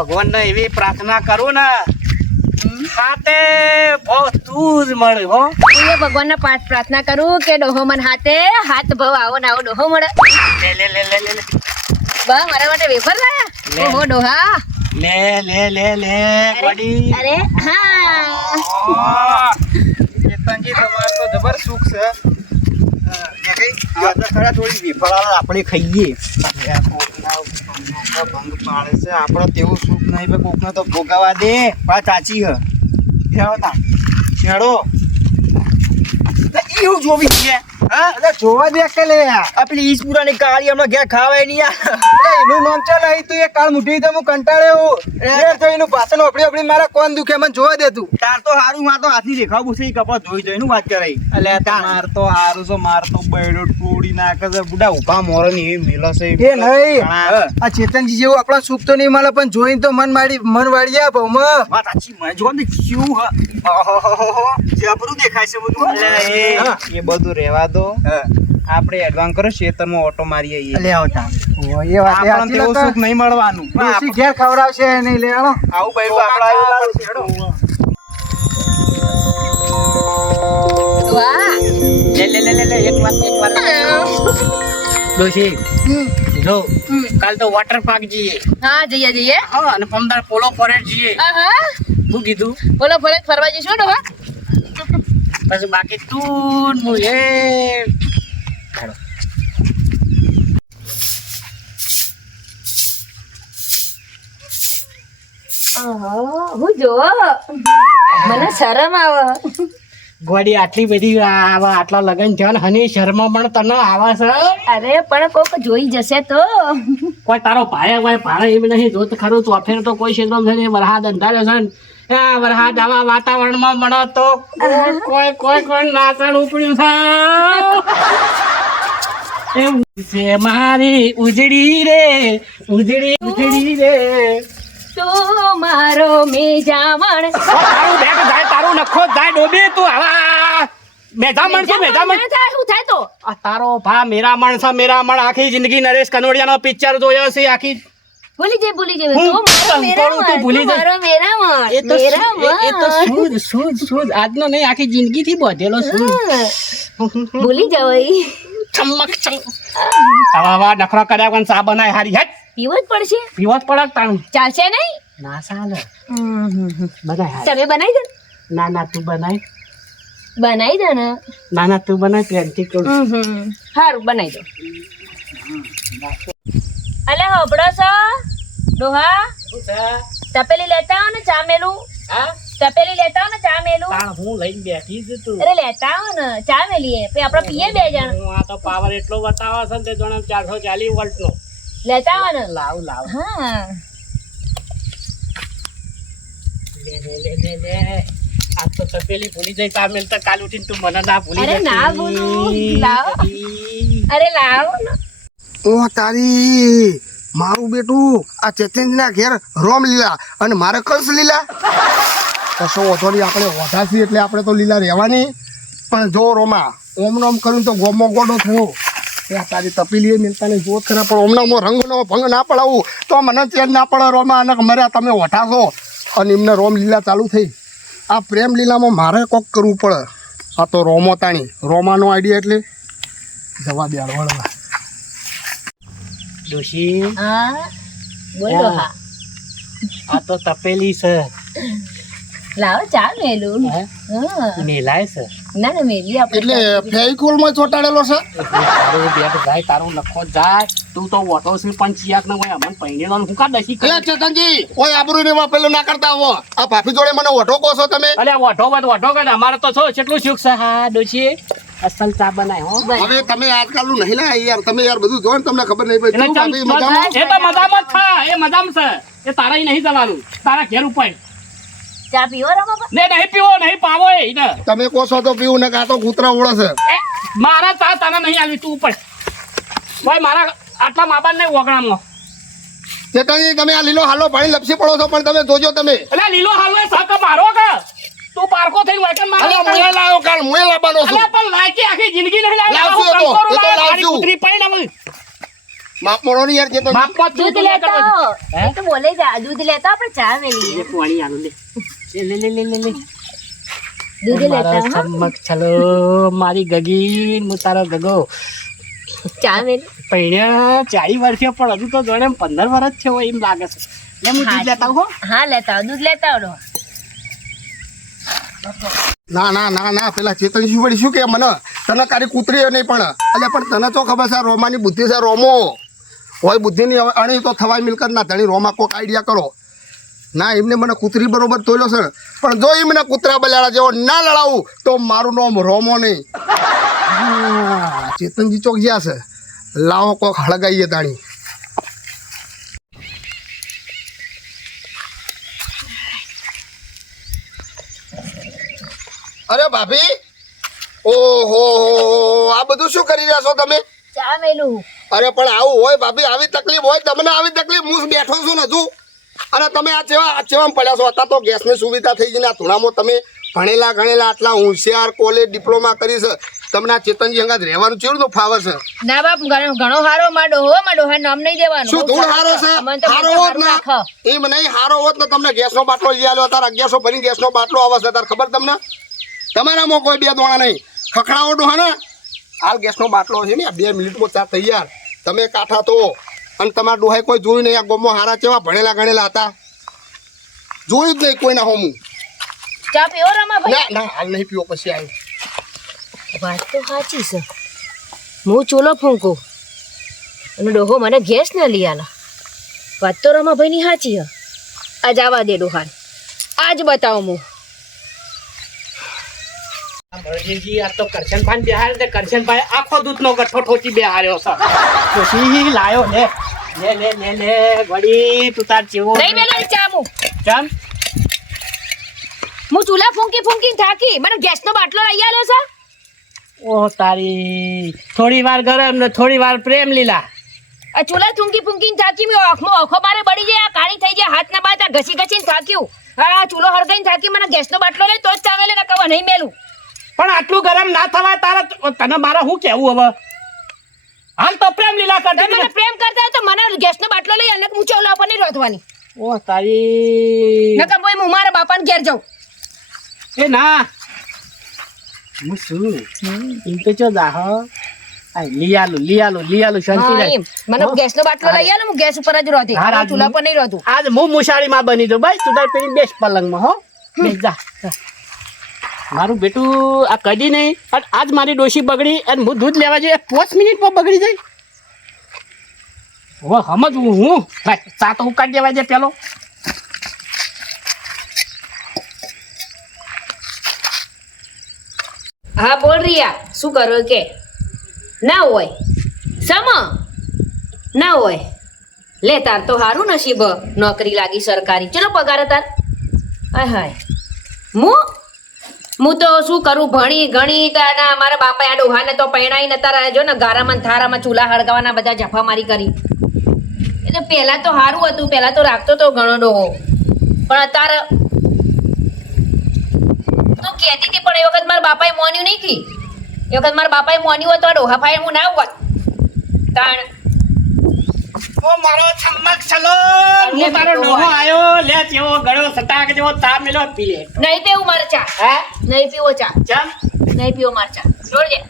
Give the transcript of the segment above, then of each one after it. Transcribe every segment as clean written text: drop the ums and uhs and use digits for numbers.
ભગવાન ને એવી પ્રાર્થના કરું ને હાથે તું જ મળે હો. એ ભગવાન ને પ્રાર્થના કરું કે ડોહો મને હાથ ભાવ આવો ને આવો ડોહો મળે. લે બા મારા માટે વેફર લાયા. ઓહો ડોહા લે પડી. અરે હા ચેતનજી તમાર તો જબર સુખ છે. થોડી વિફળાલ આપણે ખાઈએ. ભંગ પાડે છે આપણો તેવું સુખ નહીં. કોકને તો ભોગાવા દે. વાત સાચી હ. છેડો એવું જોવી છે. જોવા દે કે લે આપણી ઈસપુરાની કાળી હમણાં ઘેર ખાવાય નહીં. એનું નામ ચાલ અહીં તું એ કાળ મુઠી તો હું કંટાળ્યો એનું પાછળ આપડી મારા કોણ દુખે મને જોવા દે તું. તાર તો હારું માં તો હાથની રેખા પૂછી કપા જોઈ જોઈ વાત કરાઈ. એટલે માર તો હારું છે. માર તો બૈડો તોડી નાખે છે. બુડા ઉભા મોરો ની એવી મેલો છે. એ નહીં આ ચેતનજી જેવું આપણો સુખ તો નહીં મળે પણ જોઈને તો મન વાળી જાય ભાવમાં. વાત સાચી મને જો ને શું હ જબરું દેખાય છે બધું. એ બધું રહેવા દો. આપણે એડવાન્સ કરો ખેતરમાં ઓટો મારી આવીએ. લે આવતા એ વાત આપણને તેવું સુખ નહીં મળવાનું. દેશી ઘેર ખવડાવશે નહીં. લે આવો આવું બૈરું આપણે આવ્યું છેડો. લે એક વાર ડોશી જો કાલ તો વોટર પાર્ક જઈએ. હા જઈએ હા અને પમદાર પોલો ફોરેસ્ટ જઈએ. શું કીધું? પોલો ફોરેસ્ટ ફરવા જઈશું ડોહા. પછી બાકી તું હું એ હું જો મને શરમ આવે. ગોડી આટલી બધી આટલા લગન થયા ને હની શર્મા પણ તને આવા છે. અરે પણ કોક જોઈ જશે તો. કોઈ તારો ભાડે એમ નહીં જોત ખરું તો અફેર તો કોઈ ક્ષેત્રમાં છે ને વરસાદ અંધાર્યો છે ને વરસાદ આવા વાતાવરણમાં મળો તો કોઈ નાચણ ઉપડ્યું છે. મારી ઉજળી રે તું મારો મેજામણ. તારું નખો જાય ડોબી તું આવા મેજામણ શું થાય તો આ તારો ભા મેરામણ છે. મેરામણ આખી જિંદગી નરેશ કનોડિયાનો પિક્ચર જોયો છે. આખી ભૂલી જાય આજનો નહીં આખી જિંદગી થી બધેલો ભૂલી જવાય. ચમક આવા નખરા કર્યા પણ ચા બનાય હારી હેટ પીવો જ પડશે. પીવો જ પડે તાણું ચાલશે નહીં ના ચાલે. બનાય તમે બનાવી દો. ના તું બનાય. બનાવી દો ને. ના તું બનાય પ્રેમથી સારું બનાવી દો. અલે હોબળો છો ડોહા. તપેલી લેતા આવો ને ચા મેલું. તપેલી લેતા આવો ને ચા મેલું. હું લઈને બેઠી છું તું. અરે લેતા આવો ને ચા મેલીએ પછી આપણે પીએ 2 જણ. આ તો પાવર એટલો બતાવે છે ને તે જોણે 440 વોલ્ટ નો. લેતા આવો ને. લાવ હા લે આ તો તપેલી ભૂલી જાય તા મેલ તો કાલ ઉઠીને તું મને ના ભૂલી અરે ના ભૂલું. લાવો અરે લાવો ને. ઓ તારી મારું બેટું આ ચેતનજીના ઘેર રોમ લીલા અને મારે કંસ લીલા. કશો ઓછો નહીં આપણે ઓઢા છીએ એટલે આપણે તો લીલા રહેવાની. પણ જો રોમા ઓમ કર્યું તો ગોમો ગોડો થયો. એ તારી તપેલી મિલતા ને જોત ખરા પણ ઓમનામાં રંગનો ભંગ ના પડાવું તો મને ચેન ના પડે રોમા. અને મર્યા તમે ઓઢા છો અને એમને રોમ લીલા ચાલુ થઈ. આ પ્રેમ લીલામાં મારે કોક કરવું પડે. આ તો રોમો તાણી રોમાનો આઈડિયા એટલે જવા દે વળવા. ડોશી હા બોલો. હા આ તો તપેલી છે. લાવો ચા મેલું. મેલાય છે. ના મેલી આપણે. એટલે ફેવિકોલમાં ચોટાડેલો છે. તારું બેટ જાય તારું નખો જાય. તું તો ઓટો છે પણ ચિયાક ન હોય અમન પૈણેલો હું કા દસી અલે ચેતનજી ઓય આબરૂ ને પેલું ના કરતા હો. આ ભાભી જોડે મને ઓઢો કહો છો તમે. અલે ઓઢો કર અમારે તો છો કેટલું સુખ છે. હા ડોશી અસલ ચા બનાય હો. હવે તમે આજકાલનું નહીં લા યાર. તમે યાર બધું જો ને તમને ખબર નહીં પડી. એ તો મજામાં જ થા. એ મજામાં છે. એ તારા નહીં જવાનું. તારા ઘેર ઉપર ચા પીવો રમા. ને નહીં પીવો નહીં પાવો એ ને. તમે કહો છો તો પીવું ને કાં તો કૂતરા ઓળે છે. મારા ચા તારા નહીં આવી તું ઉપર ભાઈ મારા આટલા માબાન નહીં ઓગણામાં. ચેતનજી તમે આ લીલો હાલો પાણી લપસી પડો છો પણ તમે જોજો તમે. એટલે લીલો હાલો સાક મારો કે તું પારકો થઈ વાકન મારો. અલે મુએ લાવ્યો કાલ મુએ લાવવાનો છું. અલે પણ લાયકી આખી જિંદગી નહીં લાવી. લાવજો તો એ તો લાવજો. કુતરી પડી ના માપ મોડો નહીં યાર ચેતનજી. બાપમાં તું દૂધ લેતા આવો. હે? એ તો બોલે જા દૂધ લેતા આવો, આપણે ચા મેલી એ પાણી આલું લે લે દૂધ મારા લેતા આવો, ચમક છલો મારી ગગી હું તારો ગગો ચા મેલી. પૈણ્યા 40 વર્ષે પણ હજુ તો જોડે 15 વર્ષ થયો એમ લાગે છે લે હું દૂધ લેતા આવું હો. હા લેતા આવો, દૂધ લેતા આવો. ના ના ના ના પેલા ચેતનજી વળી શું કે મને તને કારી કૂતરી નહીં પણ અલ્યા પણ તને તો ખબર છે આ રોમાની બુદ્ધિ છે રોમો હોય બુદ્ધિની અણી તો થવાય મિલકત ના ધણી રોમા કોક આઈડિયા કરો ના એમને મને કૂતરી બરોબર તોલ્યો છે પણ જો એમને કૂતરા બલાડા જેવો ના લડાવું તો મારું નામ રોમો નહીં. હા, ચેતનજી ચોક જ્યાં છે લાવો કોક હળગાઈએ તાણી. અરે ભાભી ઓહો આ બધું શું કરી રહ્યા છો તમે? ચા મેલું. અરે પણ આવું હોય ભાભી આવી તકલીફ હોય તમને આવી તકલીફ હું બેઠો છું ને હજુ અને તમે આ ચેવામાં પડ્યા છો અત્યારે તો ગેસની સુવિધા થઈ ગઈ ને આ ધૂણામાં તમે ભણેલા ગણેલા આટલા હોશિયાર કોલેજ ડિપ્લોમા કરી છે તમને આ ચેતનજી અંગાત રહેવાનું કેવું ફાવર છે? ના બાપ ઘણો હારો માડો નામ નહીં દેવાનું. શું ધૂળ હારો છે? હારો હોત ને એમ નહીં હારો હોત ને તમને ગેસનો બાટલો લઈ આવ્યો અત્યારે 1100 ભરીને ગેસનો બાટલો આવે છે અત્યારે ખબર તમને? તમારામાં કોઈ બે દોણા નહીં ખખડાવટું હા ને હાલ ગેસનો બાટલો છે ને 2 મિનિટમાં ચા તૈયાર તમે કાઠા તો અને તમારા ડોહાઈ કોઈ જોયું નહીં આ ગોમમાં હારા કેવા ભણેલા ગણેલા હતા જોયું જ નહીં કોઈના હોમું. ચા પીવો રમા ભાઈ? ના ના હાલ નહીં પીવો પછી આવ્યું. વાત તો સાચી છે. હું ચૂલો ફૂંકું અને ડોહો મને ગેસ ના લઈ આલા. વાત તો રમાભાઈ ની સાચી હ. આજ આવા દે ડોહાન, આજ બતાવો હું. ભરજીજી આ તો કરશનભાઈ બેહાર તે કરશનભાઈ આખો દૂધનો ગઠ્ઠો ઠોચી બેહાર્યો છે પછી લાયો લે વળી તું તાર જેવો નહીં મેલે ચા હું. ચમ હું ચૂલા ફૂંકી થાકી, મને ગેસનો બાટલો લઈ આલ્યો છે. ઓ તારી થોડી વાર ગરમ ને થોડી વાર પ્રેમ લીલા. આ ચૂલા ફૂંકી થાકી, મેં આંખો મારે બળી જાય, આ કાળી થઈ જાય, હાથ ના બાત આ ઘસી થાક્યું. આ ચૂલો હળગાઈને થાકી, મને ગેસનો બાટલો લે તો જ ચા મેલે, નકર નહીં મેલું. પણ આટલું ગરમ ના થવાય તારા તને મારા શું કહેવું હવે? હાલ તો પ્રેમ લીલા તમે કરતી મને પ્રેમ કરતા હોય તો મને ગેસનો બાટલો લઈ અને હું ચૂલા ઉપર નહીં રોધવાની. ઓ તારી નકર ભાઈ હું મારા બાપાને ઘેર જાઉં. એ ના હું શું એમ તો ચો જા હો લઈ આલું શાંતિ હા, રહે. એમ. મને ગેસનો બાટલો લઈ આલો, હું ગેસ ઉપર જ રોધી, હા, હું ચૂલા પર નહીં રોધું. આજ હું મુશાળીમાં બની દઉં ભાઈ તું તાર પેલી બેસ પલંગમાં હો બેસ જા. મારું બેટું આ કદી નહીં અને આજ મારી ડોશી બગડી અને હું દૂધ લેવા જઈએ 5 મિનિટમાં બગડી જાય. હવે સમજવું હું ભાઈ ચા તો ઉકાળી દેવા જાય પેલો. હા બોલ રિયા, શું કરો કે? ના હોય સમ ના હોય. લે તાર તો હારું નસીબ, નોકરી લાગી સરકારી. ચલો પગાર તાર. હાય હું તો શું કરું, ભણી ગણી તારા મારા બાપા આ ડોહાને તો પૈણાઈ નતા રહ્યા. જો ને ગારામાં થારામાં ચૂલા હળગાવાના બધા જફામારી કરી. એટલે પહેલા તો સારું હતું, પહેલા તો રાખતો તો ઘણો ડોહો, પણ અત્યારે તું કહેતી હતી પણ એ વખત મારા બાપાએ મોન્યું નહીં કી. એ વખત મારા બાપાએ મોન્યું હોત તો આ ડોહા ભાઈ હું ના હોત. તાણ ઓ મારો છમક છલો હું તારો ડોહો આયો લે જેવો ગળો સટાક જેવો તા મેલો પી લે. નહીં પીવું મારે ચા, હે નહીં પીવો ચા, ચમ નહીં પીવો મારે ચા. જોડજે,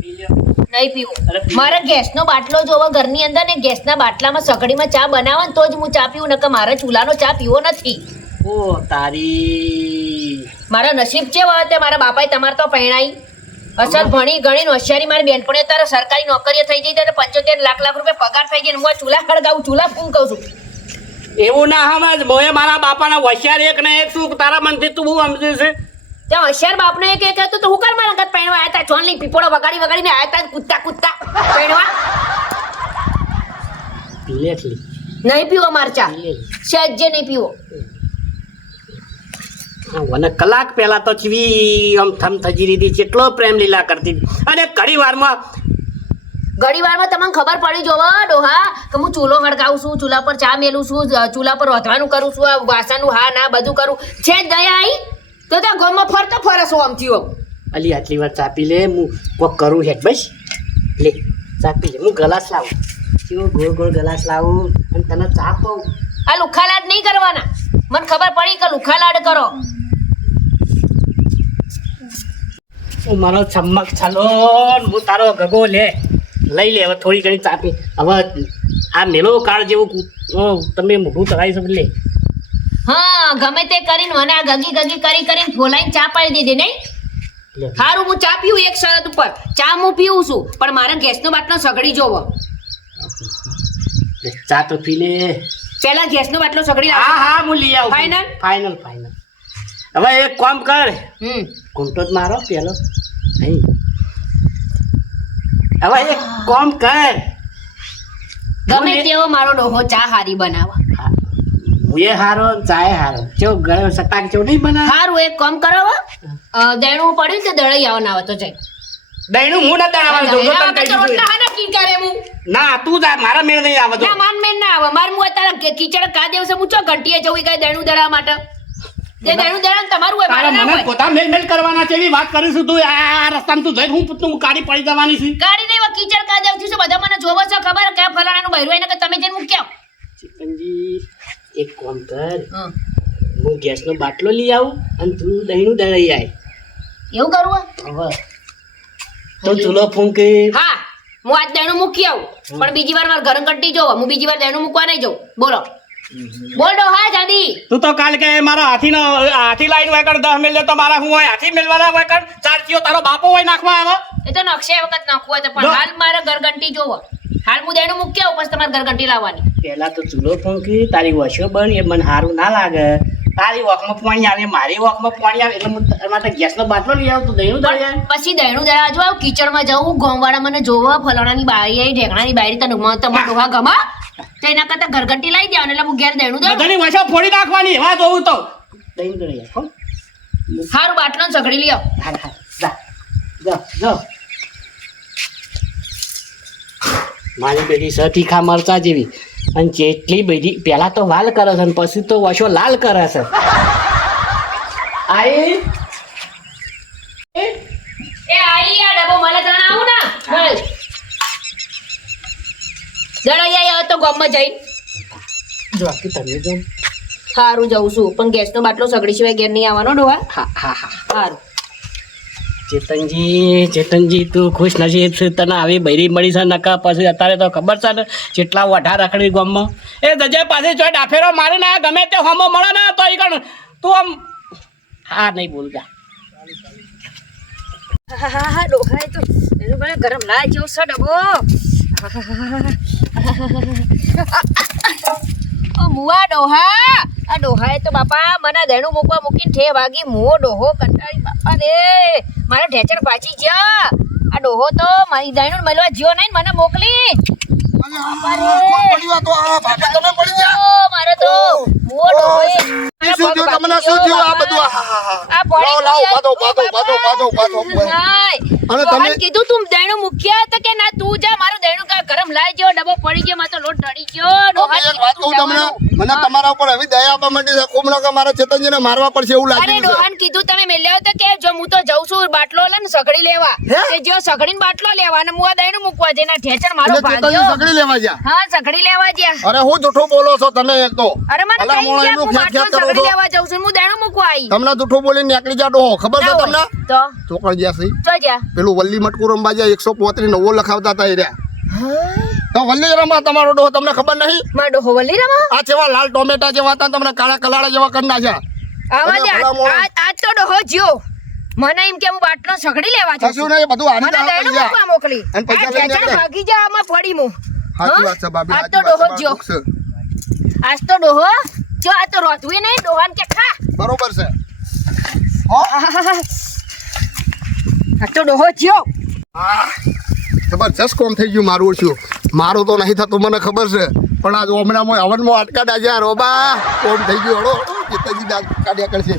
પી લ્યો. નહીં પીવું. મારે ગેસનો બાટલો જોવો ઘરની અંદર ને ગેસના બાટલામાં સગડીમાં ચા બનાવો ને તો જ હું ચા પીવું, નકર મારે ચૂલાનો ચા પીવો નથી. ઓ તારી મારા નસીબ છે તે મારા બાપાએ તમારે તો પૈણાઈ અસલ ભણી ગણી હોશિયારી. મારી બેનપણી અત્યારે સરકારી નોકરીએ થઈ જઈ ત્યારે 75 લાખ રૂપિયા પગાર થઈ ગઈ ને હું આ ચૂલા હળગાવું, ચૂલા ફૂંકું છું. એવું ના સમજ મોએ મારા બાપાના હોશિયાર એક ને એક શું તારા મનથી તું બહુ સમજે છે. ત્યાં હોશિયાર બાપને એક એક હતું તો હું કર મારા ઘર પૈણવા આવ્યા હતા. ચોન લઈ પીપોળો વગાડીને આવ્યા હતા કૂદતા પૈણવા. પી લે એટલી. નહીં પીવો માર ચા, સહેજે નહીં પીવો. મને કલાક પહેલા તો ચીવી આમ થમ થજી રીધી કેટલો પ્રેમ લીલા કરતી અને ઘણી વારમાં તમને ખબર પડી જોવો ડોહા કે હું ચૂલો હળગાવું છું, ચૂલા પર ચા મેલું છું, ચૂલા પર રોધવાનું કરું છું, આ વાસણનું હા ના બધું કરું છે. દયા આવી તો ત્યાં ગામમાં ફરતો ફરસો આમથી આમ. અલી આટલી વાર ચા પી લે હું કોક કરું હેઠ બસ લે ચા પી લે હું ગ્લાસ લાવું કેવો ગોળ ગોળ ગ્લાસ લાવું અને તને ચા પાઉં. આ લુખા લાડ નહીં કરવાના. મને ખબર પડી કે લુખા લાડ કરો. ઓ મારો ચમક છાલો હું તારો ગગો લે લઈ લે હવે થોડી ઘણી ચાપી હવે આ મેલો કાળ જેવું તમે મોઢું ચલાવી શકો લે. હા ગમે તે કરીને મને આ ગગી ગગી કરીને ફોલાઈને ચા પાડી દીધી નહીં. લે. હારું હું ચા પીવું એક શરત ઉપર. ચા હું પીવું છું પણ મારે ગેસનો બાટલો સગડી જોવો. લે, ચા તો પી લે. પેલા ગેસનો બાટલો સગડી હા લાવો. હા હું લઈ આવું. Final? Final final. હવે એક કામ કર ઘૂંટો જ મારો પેલો નહીં. હવે એક કામ કર ગમે તેવો મારો ડોહો ચા હારી બનાવો. હું એ હારો ચાય હારો કેવો ગળે સટાક જેવું નહીં બનાવે. હારું એક કામ કરો હો. દેણું પડ્યું તો દળાઈ આવવાના આવે તો જાય. દહીંનું હું નથી આવવાનું જો તને કહી દીધું. રોટલા હાના કિંકારે હું. ના તું જા મારા મેળ નહીં આવે તો. ના માન મેન ના આવે. મારે હું અત્યારે કીચડ કા દિવસે હું ચો ઘંટીએ જવું કઈ દેણું દળવા માટે. તે દેણું દળવા તમારું હોય મારે ના મને હોય. પોતા મેલ મેલ કરવાના છે એવી વાત કરીશું તું આ રસ્તામાં તું જઈ હું કાઢી પડી જવાની છે. ગાડી નહીં હોય, કીચડ કા દેવ છે બધા મને જોવો છો ખબર કે આ ફલાણાનું બૈરું એને કે તમે જઈને મૂક્યા. ચિકનજી એક કામ કર હું ગેસનો બાટલો લઈ આવું અને તું દહીંનું દળાઈ આય. એવું કરવું હવે તો ચૂલો ફૂંકી. હા હું આજ દેણું મૂકી આવું પણ બીજી વાર મારે ગરમ કંટી જોવો. હું બીજી વાર દેણું મૂકવા નહીં જાઉં. બોલો બોલો હા જાદી. તું તો કાલ કે મારા હાથી લાઈન હોય કર 10 મેલ તો મારા હું હોય હાથી મેલવાના હોય કર ચારતીઓ તારો બાપો હોય નાખવા આવે. એ તો નકશે વખત નાખવું હોય તો પણ હાલ મારે ગરગંટી જોવો. હાલ હું દેણું મૂકી આવું પછી તમારે ગરગંટી લાવવાની. પહેલા તો ચૂલો ફૂંકી તારી વશો બન એ મને સારું ના લાગે. તારી વખમાં પાણી આવે મારી વખમાં પાણી આવે એટલે હું તારા માટે ગેસનો બાટલો લઈ આવું તું દહીંનું દળી આય. પછી દહેણું દળવા જો કિચડમાં જવું ગોમવાળા મને જોવો ફલાણાની બારી આવી ઢેકણાની બારી તને તમારા ડોહા ગમા તો એના કરતા ઘરઘંટી લાવી દેવાનું એટલે હું ઘેર દહેણું દઉં. બધાની વશો ફોડી નાખવાની એવા જોવું તો દહીં દળી આય હો. સારું બાટલો ને સગડી લઈ આવ. હા હા જા જા જા મારી બેટી સતીખા મરચા જેવી અને જેટલી બધી પહેલા તો વાલ કરે છે અને પછી તો વશો લાલ કરે છે. આઈ એ આઈ આ ડબ્બો મને તને આવું ને બોલ. દળાઈ આયા તો ગામમાં જઈ. જો આખી તમે જો. સારું જઉં છું પણ ગેસનો બાટલો સગડી સિવાય ઘેર નહીં આવવાનો ડોહા. હા હા હા સારું. ચેતનજી તું ખુશ નસીબ છે તને આવી બૈરી મળી છે નકા પછી અત્યારે તો ખબર છે ને જેટલા વઢા રખડી ગામમાં એ દજે પાછી ચોય ડાફેરો મારે ને ગમે તે હોમો મળે ને તો ઈ કણ તું આમ હા નહીં બોલતા. હા ડોહા તો એનું મને ગરમ લાય જેવો છે ડબ્બો. ઓ મુવા ડોહા આ ડોહાએ તો બાપા મને દેણું મૂકવા મૂકીને 6 વાગી મુવો ડોહો કંટાળી બાપા રે મારે ઢેચણ પાછી જ્યા. આ ડોહો તો મારી દેણું મળવા જ્યો નહીં મને મોકલી. મારે તો મુવો ડોહોએ શું થયું તમને શું થયું આ બધું આ પોણી લાવો અને તમે કીધું તું દેણું મૂક્યા તો કે ના તું જા મારું દેણું કા ગરમ લાઈ ગયો ડબ્બો પડી ગયો મારો લોટ ઢળી ગયો. એક વાત કહું તમને મને તમારા ઉપર હવે દયા આપવા માંડી છે ખૂબ કે મારા ચેતનજીને મારવા પડશે એવું અરે લાગે છે. ડોહાન કીધું તમે મેલ્યો તો કે જો હું તો જઉં છું બાટલો લે ને સગડી લેવા. તે જો સગડીને બાટલો લેવા અને હું આ દેણું મૂકવા જઈને ઠેચર મારો એટલે ચેતનજી ભાગ્યો. સગડી લેવા ગયા. હા સગડી લેવા ગયા. અરે હું જૂઠું બોલો છો તમે એક તો અરે મને અલા, કઈ મોણા ગયા એનું હું ખ્યાલ બાટલો કરો સગડી છો. લેવા જઉં છું હું દેણું મૂકવા આવી. તમને જૂઠું બોલીને નીકળી જા ડોહો ખબર છે ના તમને હોય. તો ચોકડ જ્યાં છે જો જા પેલું વલ્લી મટકું રમવા જાય 135 નવો લખાવતા હતા એ રહ્યા તો વલ્લી રમવા તમારો ડોહો તમને ખબર નહીં મારો ડોહો વલી રમા આ જેવા લાલ ટોમેટા જેવા હતા તમને કાળા કલાડા જેવા કરી નાખ્યા આવા દે ભલા મોણા. આજ તો ડોહો જ્યો મને એમ કે હું બાટલો સગડી લેવા જઉં કશું નહીં બધું હારી મને દાળ દેણું પડી જા મૂકવા મોકલી. અને પૈસા આ લઈને ઠેચર નીકળે. ભાગી જા આમાં પડી હું. સાચી વાત છે બાબી આજ સાચી તો વાત ડોહો છે, જ્યો. દુઃખ છે. આજ તો ડોહો જો આ તો રોધવી નહીં ડોહાન કે ખા. બરોબર છે આ તો ડોહો જ્યો. જબરજસ્ત કોમ થઈ ગયું મારું ઓછું મારું તો નહીં થતું મને ખબર છે પણ આ હમણાં હવનમાં અટકાડા જ્યાં રોબા કોમ થઈ ગયું હળો ચેતનજી કાઢ્યા કરશે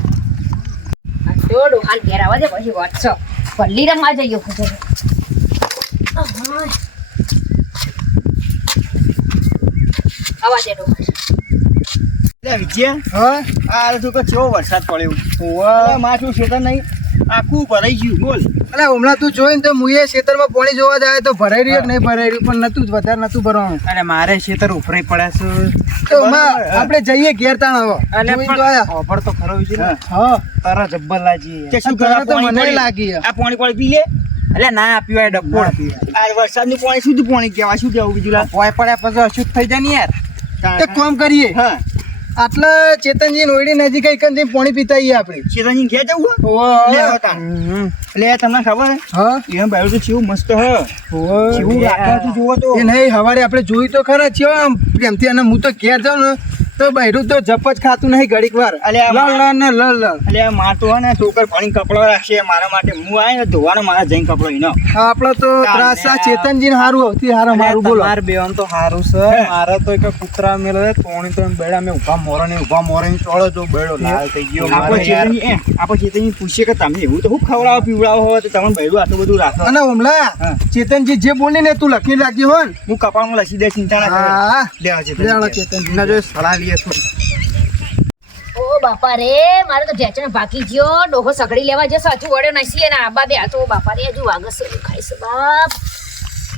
આ તો ડોહાન ઘેર આવવા દે પછી વાંચશો. પલ્લી રમવા જઈએ ખબર. આવા દે ડોહાન. વિજય હા આ તું તો કેવો વરસાદ પડ્યો માથું શેતર નહીં આખું ભરાઈ ગયું બોલ. અરે હમણાં તું જોઈને તો મુએ ખેતરમાં પાણી જોવા જાય તો ભરાઈ રહ્યું કે નહીં ભરાઈ રહ્યું પણ નતું જ વધારે નતું ભરવાનું. અરે મારે ખેતર ઉભરાઈ પડ્યા છે તો આપણે જઈએ ઘેર તાણ હવે. જોઈને તો આયા. ઓફર તો ખરો છે ને. હા તારા જબ્બર લાગી. તે શું કરે તો મને લાગી આ પાણી પી લે. અલ્યા ના આપ્યું આ ડબ્બો. આ વરસાદનું પાણી શુદ્ધ પાણી કહેવાય. શું કહેવું બીજું લા? પોય પડ્યા પછી અશુદ્ધ થઈ જાય ને યાર. એક કામ કરીએ. હા આટલા ચેતનજી નોયડી નજીક એક જ પાણી પીતા આવીએ આપણે. ચેતનજી ઘેર જવું હે? ઓહો. લે આવતા. એટલે તમને ખબર હે હા એમ બાયું તો કેવું મસ્ત હે. ઓહો. કેવું રાખે તું જોવો તો. એ નહીં હવારે આપણે જોયું તો ખરા છે આમ પ્રેમથી અને હું તો ઘેર જાઉં ને તો બૈરું તો જપ જ ખાતું નહીં ઘડીક વાર. અલ્યા લડ લડ ને લડ લડ. એટલે માર તો હે ને ટોકર પાણી કપડો રાખશે મારા માટે. હું આય ને ધોવાનો મારા જઈને કપડો ઈનો. આપડે તો ત્રાસ આ ચેતનજી ને હારું આવતી હારા મારું બોલો. માર બેવાન તો હારું છે. મારે તો એક કૂતરા મેલે તોણી તો બેડા મે ઉભા મોરે ની ચોળો જો બેડો લાલ થઈ ગયો. આપણે ચેતનજી પૂછીએ કે તમે એવું તો હું ખવડાવો પીવડાવો હોય તો તમને બેડું આટલું બધું રાખો. અને ઓમલા હા. ચેતનજી જે બોલી ને તું લખી રાખી હો ને. હું કપાળમાં લસી દે ચિંતા ના કરે. હા લેવા લેવાડો છે ચેતનજી. ના જો સલાહ લઈએ થોડી. ઓ બાપા રે મારે તો ઢેચણ ભાગી ગયો ડોહો સગડી લેવા જશે હજુ વળ્યો નથી અને આબા બે હાથો બાપા રે હજુ વાગસ ખાય છે બાપ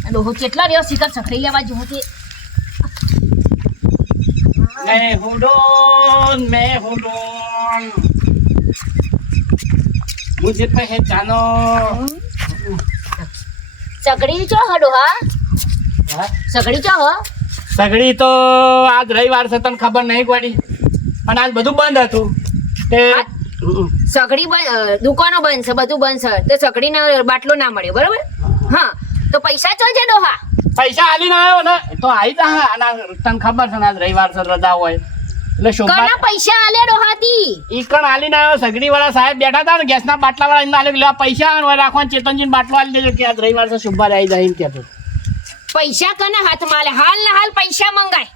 આ ડોહો કેટલા રહ્યો શિખર સગડી લેવા જવું તે मैं हूँ डॉन मैं हूँ डॉन मुझे पहचानो સગડી ચો હ ડોહા સગડી ચો હ સગડી તો આજ રવિવાર છે તને ખબર નહીં પડી અને આજ બધું બંધ હતું તે સગડી દુકાનો બંધ છે બધું બંધ છે તો સગડીનો બાટલો ના મળ્યો બરોબર હા તો પૈસા ચો છે ડોહા પૈસા આલીને આવ્યો ને તો આવી જા અને તને ખબર છે ને આજ રવિવાર છે રજા હોય એટલે શોભા કના પૈસા આલે ડોહાતી ઈ કણ આલીને આવ્યો સગડી વાળા સાહેબ બેઠા હતા ને ગેસના બાટલા વાળા એમને આલ્યો કે પૈસા અને રાખવાનો ચેતનજી બાટલો આલી દેજો કે આજ રવિવાર છે શુભા આવી જાય એમ કહેતો પૈસા કના હાથમાં આલે હાલ ના હાલ પૈસા મંગાય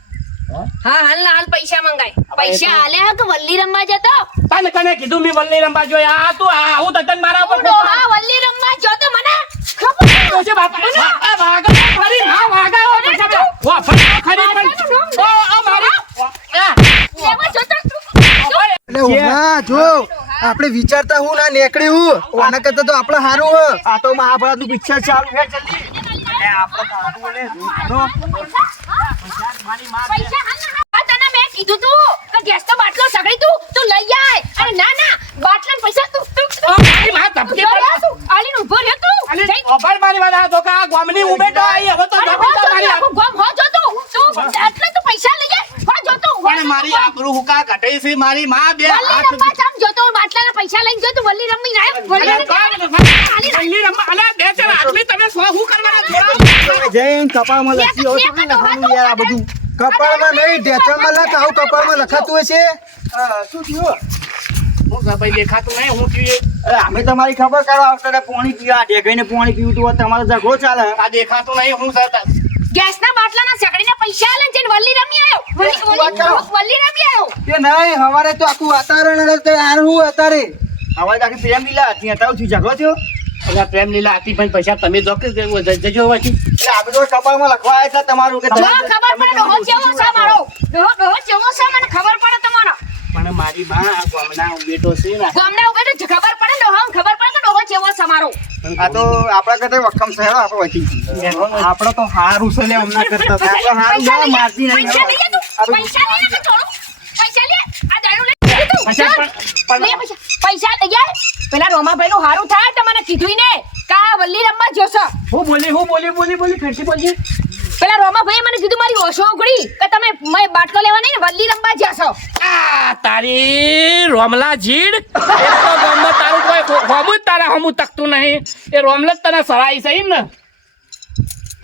હા હાલ ના હાલ પૈસા મંગાય પૈસા આલે હા કે વલ્લી રમવા જતો તને કને કીધું મી વલ્લી રંબા જોઈ આ તું આવું તતન મારા ઉપર ડોહા વલ્લી રમવા જતો મને ખબર તો છે બાપા આ વાગા ફરી ના વાગા ઓ પૈસા વા ફરી ખરી પણ ઓ આ મારી લેવા જતો એટલે ઓમલા જો આપણે વિચારતા હું ના નીકળી હું ઓના કરતા તો આપણે હારું હ. આ તો મહાભારતનું પિક્ચર ચાલુ છે જલ્દી. આપણે સારું બોલે પૈસા હાલ ના હાલ તને મેં કીધું તું કે ગેસ તો બાટલો સગડી તું લઈ આય અરે ના ના બાટલા પૈસા તું મારી માં તપકે આલીને ઉભો રહ્યો તું અલે ઓફર મારી વાળા તો કા ગામની ઉભેટો આઈ હવે તો જમીન મારી ગમ હો જો તું એટલે તું પૈસા લઈ આય હો જો તું પણ મારી આબરૂ હુકા ઘટઈ છે મારી માં બે વલ્લી હાથ રમવા જામ જો તું બાટલાના પૈસા લઈને જો તું વલ્લી રમી ના વલ્લી રંબા અલે બે ચાર આદમી તમે શું હું કરવાના જોડા જઈને કપાળમાં લસી હોય તો લખવાનું યાર આ બધું. કપાળમાં નહીં ઢેચણમાં લખ આવું કપાળમાં લખાતું હશે. શું થયું? હું ભાઈ દેખાતું નહીં હું થયું અરે અમે તમારી ખબર કરો આવતા પાણી પીવા ઢેકઈને પાણી પીવું તું તમારો ઝઘડો ચાલે. આ દેખાતું નહીં હું સરતા ગેસના બાટલાના સગડીના પૈસા આલે જઈને વલ્લી રમી આવ્યો વલ્લી રમી આવ્યો એ નહીં હવારે તો આખું વાતાવરણ હતું તે હારું અત્યારે. અવાજ આખી પ્રેમ લીલા હતી તાવ છું ઝઘડો થયો. એટલે પ્રેમ લીલા હતી પણ પૈસા તમે જો કે જજો હોવાથી એટલે આ બધું કપાળમાં લખવા આવ્યા હતા તમારું કે જો ખબર પડે ડોહો કેવો છે મારો ડોહો કેવો છે મને ખબર પડે તમારો પણ મારી માં આ ગામના બેટો છે ને ગામના ઉભે તો ખબર પડે ડોહો ખબર પડે કે ડોહો કેવો છે મારો આ તો આપણા કરતા વખમ છે આપણે વધી આપણે તો હારું છે લે હમણાં કરતા હતા. આપણે હારું ના મારતી નહીં પૈસા લઈ તું પૈસા લઈ લે થોડું પૈસા લે આ દારૂ લે તું પૈસા લે પૈસા લઈ જાય પેલા રોમાભાઈ નું હારું થાય તમને કીધું ને કા વલ્લી રમવા જોશો હું બોલી ફેરથી બોલજે પેલા રોમાભાઈ મને કીધું મારી ઓશો ઉગડી કે તમે મેં બાટલો લેવા નહીં ને વલ્લી રમવા જશો આ તારી રોમલા જીડ એક તો ગામમાં તારું કોઈ હોમું જ તારા હોમું તકતું નહીં એ રોમલા જ તને સરાઈ છે એમ ને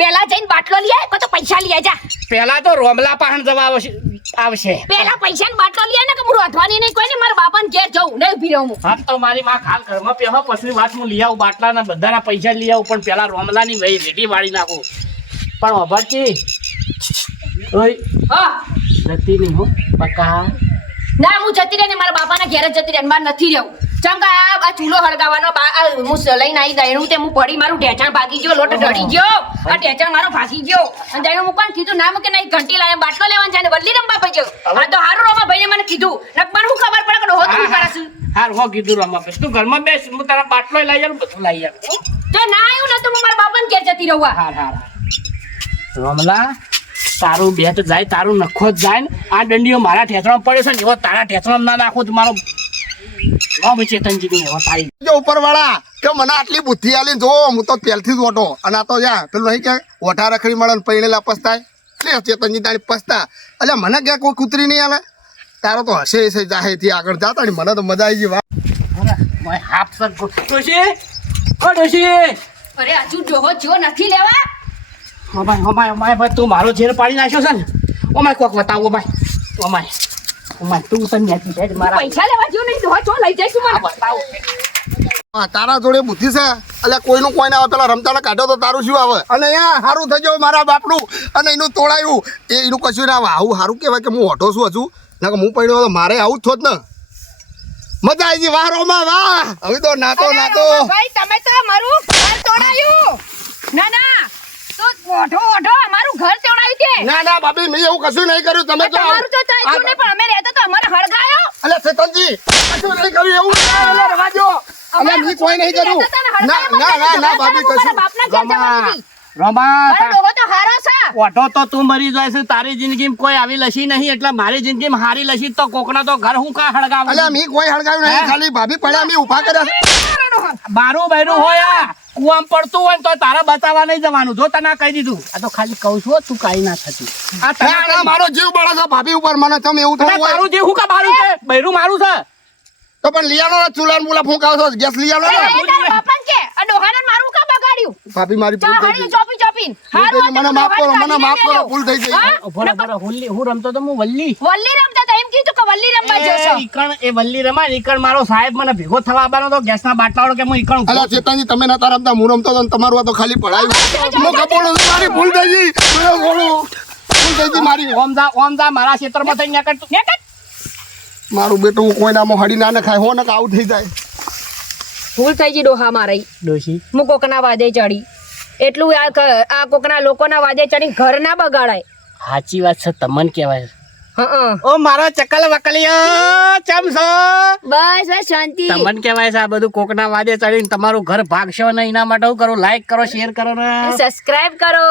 પેલા જઈને બાટલો લઈ આય તો પૈસા લઈ જા પેલા તો રોમલા પાહણ જવા આવશે પેલા પૈસા ને બાટલો લઈ આય ને કે હું રોધવાની નહીં કોઈ ને મારા બાપાને ઘેર જવું નહીં ઉભી રહું હા તો મારી માં ખાલ ઘરમાં પહેવા પછી વાત હું લઈ આવું બાટલાના બધાના પૈસા લઈ આવું પણ પેલા રોમલાની વેટી વાળી નાખું પણ અભરજી ઓય હા જતી નહીં હો પક્કા ના હું જતી રહે ને મારા બાપાના ઘેર જ જતી રહે મારે નથી રહેવું ચમ કે આ ચૂલો હળગાવાનો હું લઈને આવી દઈનું તે હું પડી મારું ઢેચણ ભાગી ગયો લોટ ઢળી ગયો આ ઢેચણ મારો ભાગી ગયો અને દઈનું હું પણ કીધું ના કે નહીં ઘંટી લાવે બાટલો લેવાનું છે ને વલ્લી રમવા પઈ ગયો આ તો હારું રોમા ભાઈને મને કીધું નક મને શું ખબર પડે કે ડોહો તું કરશું હાર હો કીધું રમાબેન તું ઘરમાં બેસ હું તારા બાટલો લઈ આવું બધું લઈ આવું જો ના આવ્યું ને તો હું મારા બાપાને ઘેર જતી રહું હાર હાર રમલા તારું બે તો જાય તારું નખો જ જાય ને આ દંડીઓ મારા ઠેસણા પડે છે ને એવો તારા ઠેસણા ના નાખો તો મારો ચેતનજી ની એવો તારી જો ઉપરવાળા કે મને આટલી બુદ્ધિ આલી જો હું તો પહેલથી જ ઓટો અને આ તો જા પેલું નહીં કે ઓઠા રખડી મળે ને પૈણેલા પસ્તાય એટલે ચેતનજી તારી પસ્તા એટલે મને ક્યાં કોઈ કૂતરી નહીં આલે તારો તો હશે હશે જાહેથી આગળ જાતા ને મને તો મજા આવી ગઈ વાહ મોય હાફ સર ડોશી ઓ ડોશી અરે હજુ ડોહો જો નથી લેવા ઓમાય ભાઈ તું મારો ઝેર પાડી નાખ્યો છે ને ઓમાય કોક બતાવો ઓમાય તું તને નેતી છે મારા પૈસા લેવા જો નહીં ડોહો જો લઈ જઈશું મને બતાવો હા તારા જોડે બુદ્ધિ છે એટલે કોઈનું કોઈ ના આવે પેલા રમતાને કાઢો તો તારું શું આવે અને અહીંયા સારું થઈ ગયું મારા બાપનું અને એનું તોડાયું એનું કશું ના આવે આવું સારું કહેવાય કે હું ઓઢો છું હજુ ના કે હું પડ્યો તો મારે આવું જ થોત ને મજા આવી ગઈ વાહ રોમા વાહ હવે તો નાતો ભાઈ તમે તો મારું ઘર તોડાયું ના તો ઓઢો અમારું ઘર તોડાયું કે ના બાપી મેં એવું કશું નહીં કર્યું તમે તો તમારું તો ચાલ્યું ને પણ અમે રહેતા તો અમારે હળગાયો અલે ચેતનજી કશું નહીં કર્યું એવું રવા દો અલે મેં કોઈ નહીં કર્યું ના બાપી કશું બાપના ઘેર જવાનું નથી રમા મારો ડોહો તો હારો છે ઓટો તો તું મરી જાય છે તારી જિંદગીમાં કોઈ આવી લસી નહીં એટલે મારી જિંદગીમાં હારી લસી તો કોકના તો ઘર હું કા હળગાવ અલે મેં કોઈ હળગાવ્યું નહીં ખાલી ભાભી પડ્યા મેં ઊભા કર્યા બારું બૈરું હોય કુવામ પડતું હોય ને તો તારે બતાવવા નહીં જવાનું જો તને કહી દીધું આ તો ખાલી કહું છું તું કાઈ ના થતી આ ના મારો જીવ બળે છે ભાભી ઉપર મને તમે એવું થોડું હોય તારું જે હું કા બારું છે બૈરું મારું છે તો પણ લીયાનો ચૂલા ને બોલા ફૂંકાવ છો ગેસ લીયાનો એ તારા બાપાને કે આ ડોહાને મારું કા બગાડ્યું ભાભી મારી ભૂલ થઈ ગઈ ચોપીને ભૂલ થઈ ગઈ. મને માફ કરો ભૂલ થઈ ગઈ બરાબર હું રમતો તો હું વલ્લી વલ્લી રમતા હતા એમ કીધું કે વલ્લી રમવા જશો એ વલ્લી રમાય ને ઈકણ મારો સાહેબ મને ભેગો થવા આવવાનો તો ગેસના બાટલાવાળો કે હું ઈકણ અલા ચેતનજી તમે નતા રમતા હું રમતો તો ને તમારું આ તો ખાલી પડાયું હું કપોળો મારી ભૂલ થઈ ગઈ ભૂલ થઈ ગઈ મારી ઓમ જા મારા ક્ષેત્રમાં થઈને નીકળ મારું બેટું કોઈ નામો હડી ના ખાય હો ને આવું થઈ જાય ભૂલ થઈ ગઈ ડોહા મારી ડોશી હું કોકના વાદે ચડી એટલું આ કોકના લોકોના વાદે ચડી ઘર ના બગાડાય સાચી વાત છે તમને કહેવાય હા ઓ મારો ચકલ વકલિયો ચમ છો બસ શાંતિ તમને કહેવાય છે આ બધું કોકના વાદે ચડીને તમારું ઘર ભાગશો ને એના માટે હું કરું લાઈક કરો શેર કરો ને સબસ્ક્રાઇબ કરો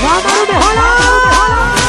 હા